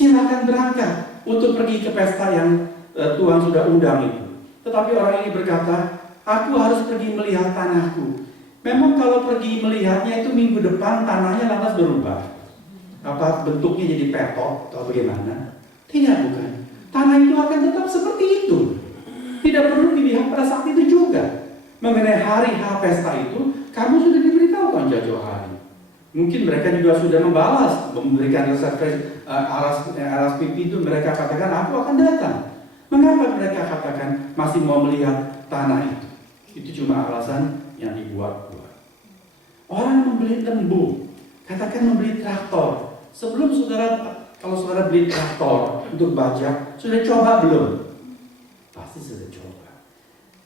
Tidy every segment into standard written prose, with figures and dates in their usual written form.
silakan berangkat untuk pergi ke pesta yang Tuhan sudah undang itu. Tetapi orang ini berkata, aku harus pergi melihat tanahku. Memang kalau pergi melihatnya itu minggu depan tanahnya lantas berubah. Apa bentuknya jadi petok atau bagaimana? Tidak, bukan. Tanah itu akan tetap seperti itu. Tidak perlu dilihat pada saat itu juga. Mengenai hari H pesta itu, kamu sudah diberitahu kan jauh-jauh hari. Mungkin mereka juga sudah membalas, memberikan aras pipi itu, mereka katakan, aku akan datang. Mengapa mereka katakan masih mau melihat tanah itu? Itu cuma alasan yang dibuat-buat. Orang membeli lembu, katakan membeli traktor. Sebelum kalau saudara beli traktor untuk bajak, sudah coba belum? Pasti sudah coba.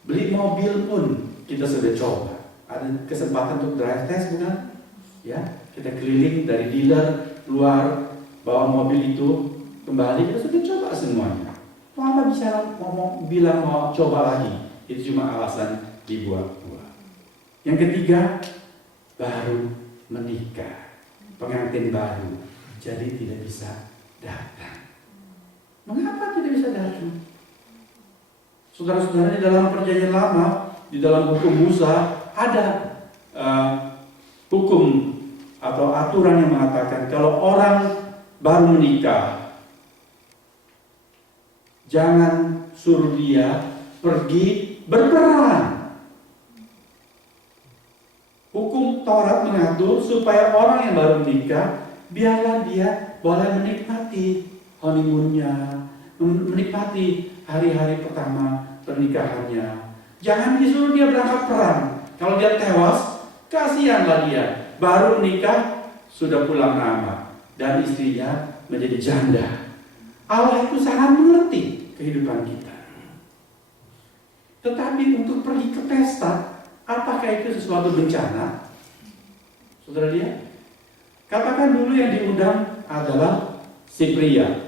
Beli mobil pun kita sudah coba. Ada kesempatan untuk drive test, bukan? Ya, kita keliling dari dealer luar, bawa mobil itu kembali, kita sudah coba semuanya. Mengapa bisa bilang mau coba lagi? Itu cuma alasan dibuat-buat. Yang ketiga, baru menikah, pengantin baru, jadi tidak bisa datang. Mengapa tidak bisa datang? Saudara-saudara, di dalam perjanjian lama, di dalam hukum Musa ada hukum atau aturan yang mengatakan kalau orang baru menikah, jangan suruh dia pergi berperang. Hukum Taurat mengatur supaya orang yang baru menikah, biarlah dia boleh menikmati honeymoonnya, menikmati hari-hari pertama pernikahannya. Jangan disuruh dia berangkat perang. Kalau dia tewas, kasihanlah dia. Baru menikah, sudah pulang nama, dan istrinya menjadi janda. Allah itu sangat mengerti kehidupan kita. Tetapi untuk pergi ke pesta, apakah itu sesuatu bencana? Saudara lihat, katakan dulu yang diundang adalah si pria.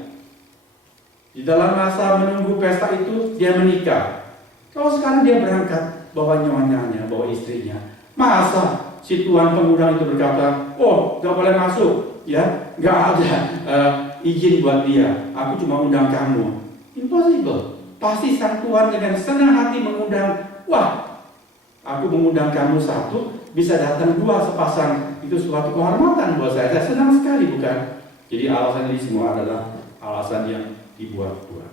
Di dalam masa menunggu pesta itu, dia menikah. Kalau sekarang dia berangkat, bawa nyonyanya, bawa istrinya, masa si tuan pengundang itu berkata, oh gak boleh masuk, ya, gak ada izin buat dia, aku cuma undang kamu. Impossible. Pasti sang tuan dengan senang hati mengundang, wah, aku mengundang kamu satu, bisa datang dua sepasang, itu suatu kehormatan buat saya senang sekali, bukan? Jadi alasan ini semua adalah alasan yang dibuat-buat.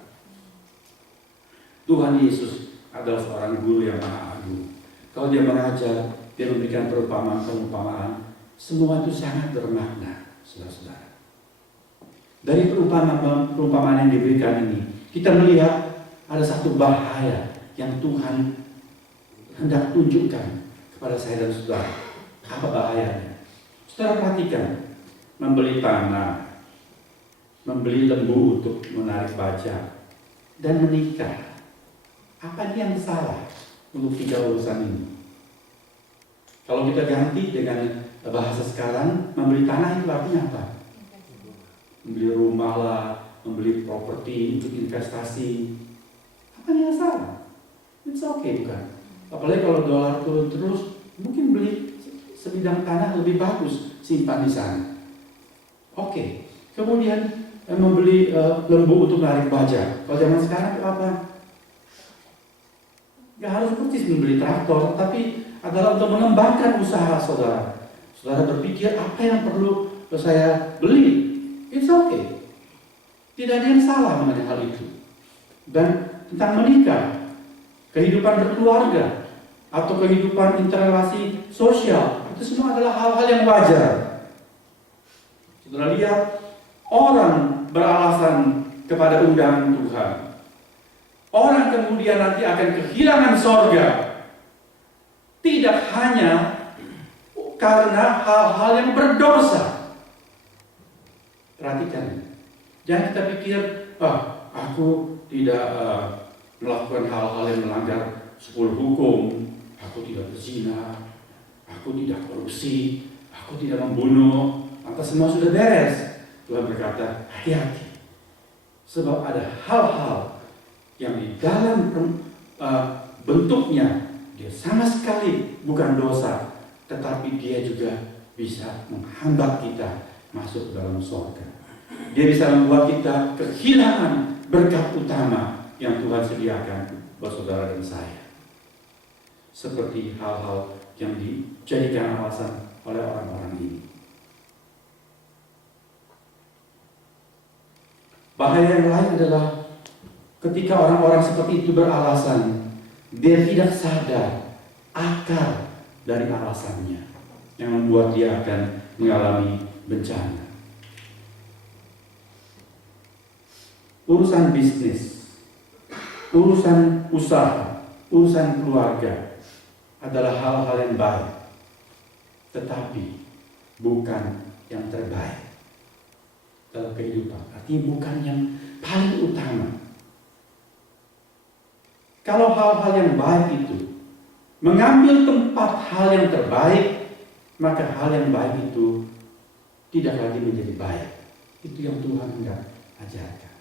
Tuhan Yesus adalah seorang guru yang maha agung. Kalau dia mengajar, dia memberikan perumpamaan, semua itu sangat bermakna, saudara-saudara. Dari perumpamaan yang diberikan ini, kita melihat ada satu bahaya yang Tuhan hendak tunjukkan kepada saya dan saudara. Apa bahayanya? Saudara perhatikan, membeli tanah, membeli lembu untuk menarik bajak, dan menikah. Apa yang salah untuk tiga urusan ini? Kalau kita ganti dengan bahasa sekarang, membeli tanah itu artinya apa? Membeli rumah lah, membeli properti untuk investasi. Apa yang salah? It's okay, bukan? Apalagi kalau dolar turun terus, mungkin beli sebidang tanah lebih bagus, simpan di sana. Oke. Kemudian membeli lembu untuk menarik bajak. Kalau zaman sekarang itu apa? Gak harus persis membeli traktor, tapi adalah untuk mengembangkan usaha saudara. Saudara berpikir apa yang perlu saya beli? It's okay. Tidak ada yang salah mengenai hal itu. Dan tentang menikah, kehidupan berkeluarga, atau kehidupan interrelasi sosial, itu semua adalah hal-hal yang wajar. Saudara lihat, orang beralasan kepada undangan Tuhan. Orang kemudian nanti akan kehilangan sorga. Tidak hanya karena hal-hal yang berdosa. Perhatikan. Jangan kita pikir, aku tidak melakukan hal-hal yang melanggar 10 hukum. Aku tidak berzina. Aku tidak korupsi. Aku tidak membunuh. Lantas semua sudah beres. Tuhan berkata, hati-hati. Sebab ada hal-hal yang di dalam bentuknya dia sama sekali bukan dosa, tetapi dia juga bisa menghambat kita masuk dalam surga. Dia bisa membuat kita kehilangan berkat utama yang Tuhan sediakan buat saudara dan saya. Seperti hal-hal yang dijadikan alasan oleh orang-orang ini. Bahaya yang lain adalah ketika orang-orang seperti itu beralasan, dia tidak sadar akar dari alasannya yang membuat dia akan mengalami bencana. Urusan bisnis, urusan usaha, urusan keluarga adalah hal-hal yang baik, tetapi bukan yang terbaik dalam kehidupan. Artinya bukan yang paling utama. Kalau hal-hal yang baik itu mengambil tempat hal yang terbaik, maka hal yang baik itu tidak lagi menjadi baik. Itu yang Tuhan hendak ajarkan.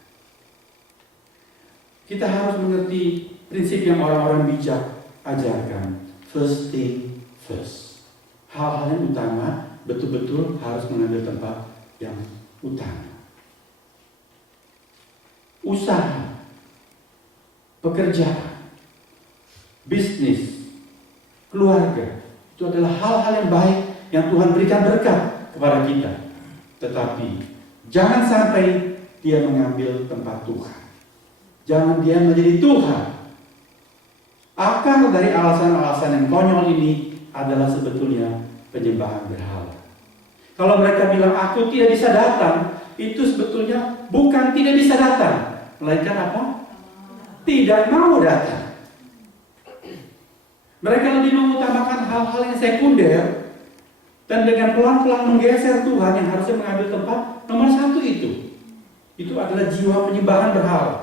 Kita harus mengerti prinsip yang orang-orang bijak ajarkan. First thing first. Hal-hal yang utama betul-betul harus mengambil tempat yang utama. Usaha, pekerjaan, bisnis, keluarga, itu adalah hal-hal yang baik yang Tuhan berikan berkat kepada kita. Tetapi jangan sampai dia mengambil tempat Tuhan. Jangan dia menjadi Tuhan. Akar dari alasan-alasan yang konyol ini adalah sebetulnya penyembahan berhala. Kalau mereka bilang aku tidak bisa datang, itu sebetulnya bukan tidak bisa datang, melainkan apa? Tidak mau datang. Mereka lebih mengutamakan hal-hal yang sekunder dan dengan pelan-pelan menggeser Tuhan yang harusnya mengambil tempat nomor satu itu. Itu adalah jiwa penyembahan berhala.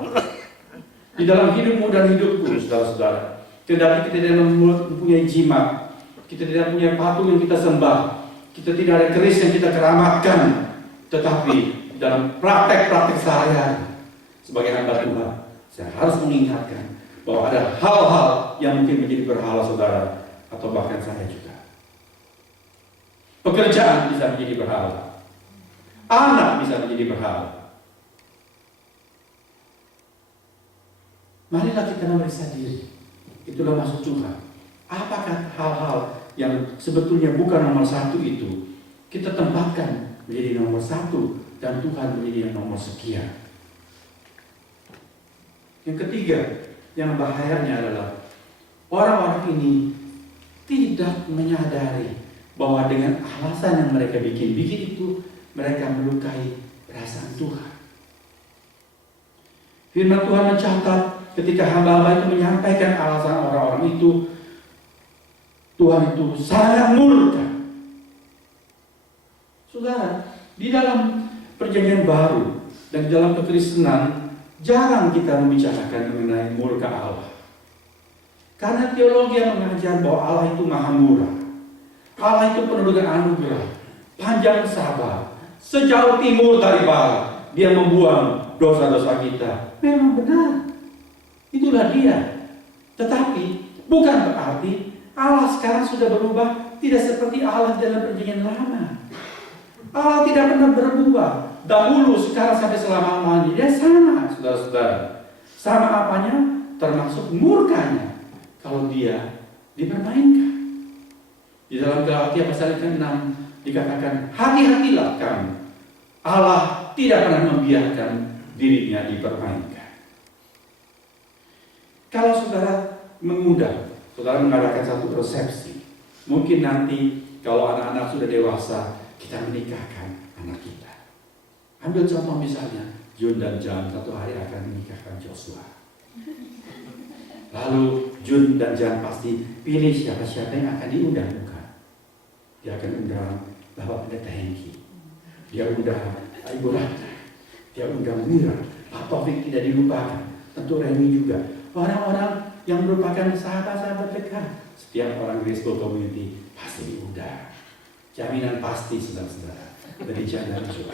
Di dalam hidupmu dan hidupku, saudara-saudara. Tidak, kita tidak mempunyai jimat, kita tidak punya patung yang kita sembah, kita tidak ada keris yang kita keramatkan, tetapi dalam praktek-praktek sehari-hari sebagai hamba Tuhan, saya harus mengingatkan bahwa ada hal-hal yang mungkin menjadi berhala saudara atau bahkan saya juga. Pekerjaan bisa menjadi berhala, anak bisa menjadi berhala. Marilah kita memeriksa diri. Itulah maksud Tuhan. Apakah hal-hal yang sebetulnya bukan nomor satu itu kita tempatkan menjadi nomor satu dan Tuhan menjadi yang nomor sekian. Yang ketiga, yang bahayanya adalah orang-orang ini tidak menyadari bahwa dengan alasan yang mereka bikin itu mereka melukai perasaan Tuhan. Firman Tuhan mencatat ketika hamba-hamba itu menyampaikan alasan orang-orang itu, Tuhan itu sangat murka. Saudara, di dalam perjanjian baru dan di dalam kekristenan jarang kita membicarakan mengenai murka Allah. Karena teologi yang mengajar bahwa Allah itu maha murah. Allah itu penuh dengan anugerah, panjang sabar, sejauh timur dari barat dia membuang dosa-dosa kita. Memang benar. Itulah dia. Tetapi bukan berarti Allah sekarang sudah berubah tidak seperti Allah dalam perjanjian lama. Allah tidak pernah berubah. Dahulu, sekarang sampai selama-lamanya dia sama, saudara-saudara. Sama apanya? Termasuk murkanya kalau dia dipermainkan. Di dalam Galatia pasal 6 dikatakan, hati-hatilah kamu. Allah tidak pernah membiarkan dirinya dipermainkan. Kalau saudara mengundang, saudara mengadakan satu resepsi, mungkin nanti kalau anak-anak sudah dewasa, kita menikahkan anak kita. Ambil contoh misalnya, Jun dan Jan satu hari akan menikahkan Joshua. Lalu Jun dan Jan pasti pilih siapa-siapa yang akan diundang, bukan? Dia akan undang Bapak Pendeta Hengki, dia undang Ibu Ratna, dia undang Mira, Pak Taufik tidak dilupakan, tentu Reni juga. Orang-orang yang merupakan sahabat-sahabat dekat, setiap orang Graceful Community pasti diundang. Jaminan pasti, saudara-saudara, dari Jan dan Joshua.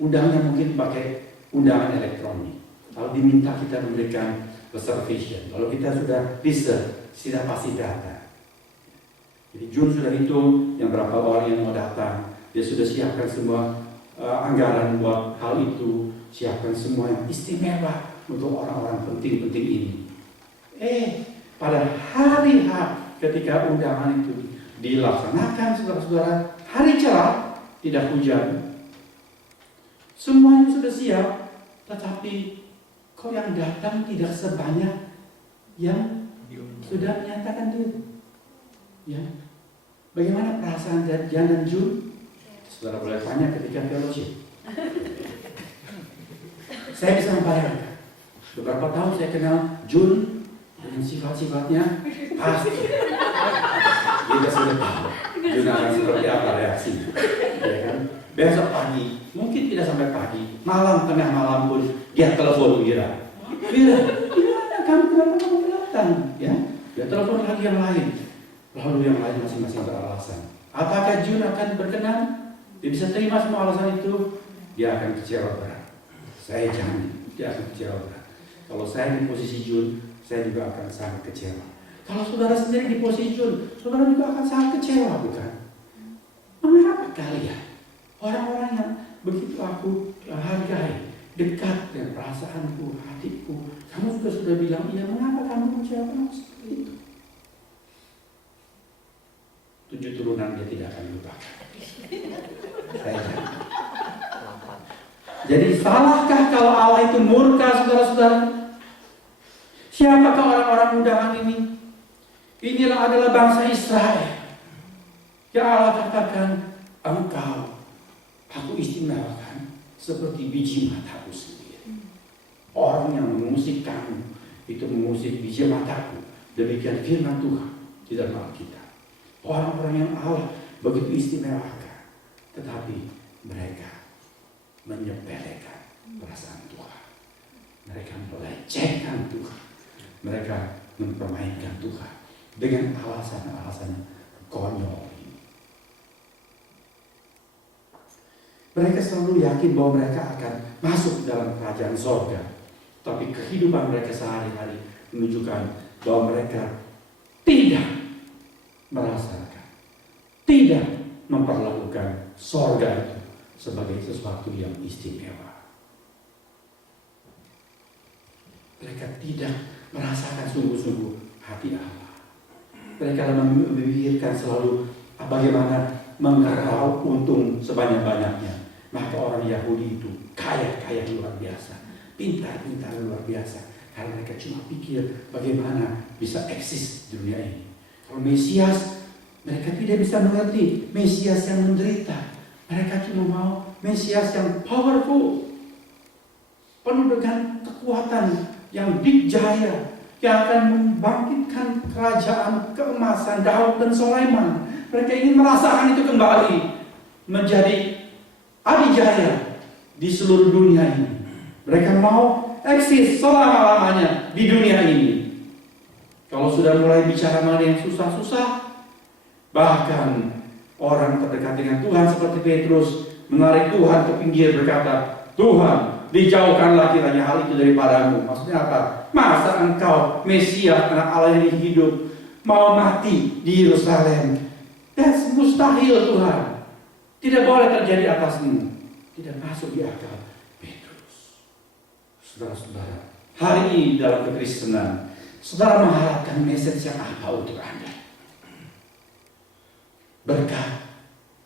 Undangnya mungkin pakai undangan elektronik. Kalau diminta kita memberikan reservation, kalau kita sudah reserve, sudah pasti datang. Jadi Jun sudah hitung yang berapa orang yang mau datang. Dia sudah siapkan semua anggaran buat hal itu, siapkan semua yang istimewa untuk orang-orang penting-penting ini. Pada hari H ketika undangan itu dilaksanakan, saudara-saudara, hari cerah, tidak hujan, semuanya sudah siap, tetapi kok yang datang tidak sebanyak yang sudah menyatakan diri. Ya. Bagaimana perasaan Jan dan Jun? Saudara boleh tanya ketika fellowship. Saya bisa membayangkan. Beberapa tahun saya kenal Jun dengan sifat-sifatnya pasti. Kita sudah tahu Jun akan seperti apa reaksinya. Ya kan? Besok pagi, mungkin tidak sampai pagi, malam, tengah malam pun dia telepon Wira. Wira, gimana kenapa kamu datang? Ya, dia telepon lagi yang lain. Lalu yang lain masing-masing beralasan. Apakah Jun akan berkenan? Dia bisa terima semua alasan itu? Dia akan kecewa berat. Saya jamin, dia akan kecewa berat. Kalau saya di posisi Jun, saya juga akan sangat kecewa. Kalau saudara sendiri di posisi Jun, saudara juga akan sangat kecewa, bukan? Mengapa kalian? Orang-orang yang begitu aku hargai, dekat dengan perasaanku, hatiku, kamu juga sudah bilang iya, mengapa kamu kecewa seperti itu? 7 turunan dia tidak akan lupakan. Saya jamin. Jadi salahkah kalau Allah itu murka, saudara-saudara? Siapakah orang-orang undangan ini? Inilah adalah bangsa Israel. Ya Allah katakan, engkau aku istimewakan seperti biji mataku sendiri. Orang yang mengusik kamu itu mengusik biji mataku. Demikian firman Tuhan di dalam Alkitab. Orang-orang yang Allah begitu istimewakan, tetapi mereka menyepelekan perasaan Tuhan. Mereka melecehkan Tuhan. Mereka mempermainkan Tuhan dengan alasan-alasan konyol. Mereka selalu yakin bahwa mereka akan masuk dalam kerajaan sorga. Tapi kehidupan mereka sehari-hari menunjukkan bahwa mereka tidak merasakan, tidak memperlakukan sorga itu sebagai sesuatu yang istimewa. Mereka tidak merasakan sungguh-sungguh hati Allah. Mereka memikirkan selalu bagaimana mengeraup untung sebanyak-banyaknya. Maka orang Yahudi itu kaya luar biasa, pintar luar biasa, karena mereka cuma pikir bagaimana bisa eksis di dunia ini. Kalau Mesias, mereka tidak bisa mengerti Mesias yang menderita. Mereka cuma mau Mesias yang powerful, penuh dengan kekuatan, yang dikjaya, yang akan membangkitkan kerajaan keemasan Daud dan Sulaiman. Mereka ingin merasakan itu kembali menjadi adijaya di seluruh dunia ini. Mereka mau eksis selama-lamanya di dunia ini. Kalau sudah mulai bicara mengenai yang susah-susah, bahkan orang terdekat dengan Tuhan seperti Petrus menarik Tuhan ke pinggir berkata, Tuhan, dijauhkanlah kiranya hal itu daripadamu. Maksudnya apa? Masa engkau Mesias anak Allah yang hidup mau mati di Yerusalem? That's mustahil Tuhan. Tidak boleh terjadi atasmu. Tidak masuk di akal Petrus. Saudara-saudara, hari ini dalam kekristenan, saudara mengharapkan message yang apa untuk Anda? Berkat,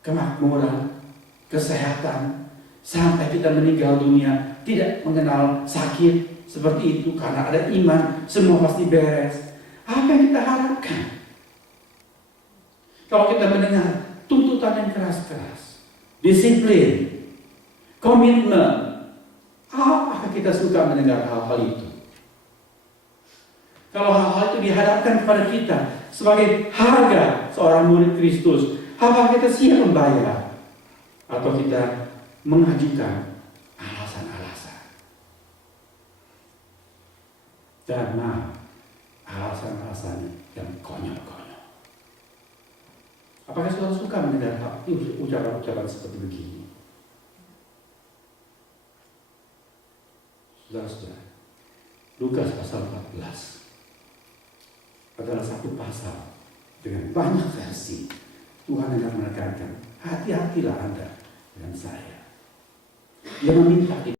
kemakmuran, kesehatan, sampai kita meninggal dunia tidak mengenal sakit seperti itu karena ada iman, semua pasti beres. Apa yang kita harapkan? Kalau kita mendengar tuntutan yang keras-keras, disiplin, komitmen, apakah kita suka mendengar hal-hal itu? Kalau hal-hal itu dihadapkan kepada kita sebagai harga seorang murid Kristus, apakah kita siap membayar? Atau kita mengajukan alasan-alasan? Dan alasan-alasan yang konyol-konyol. Apakah saudara suka mendengar ucapan-ucapan seperti begini? Saudara-saudara, Lukas pasal 14 adalah satu pasal dengan banyak versi. Tuhan hendak menekankan hati-hatilah Anda dan saya. Dia meminta kita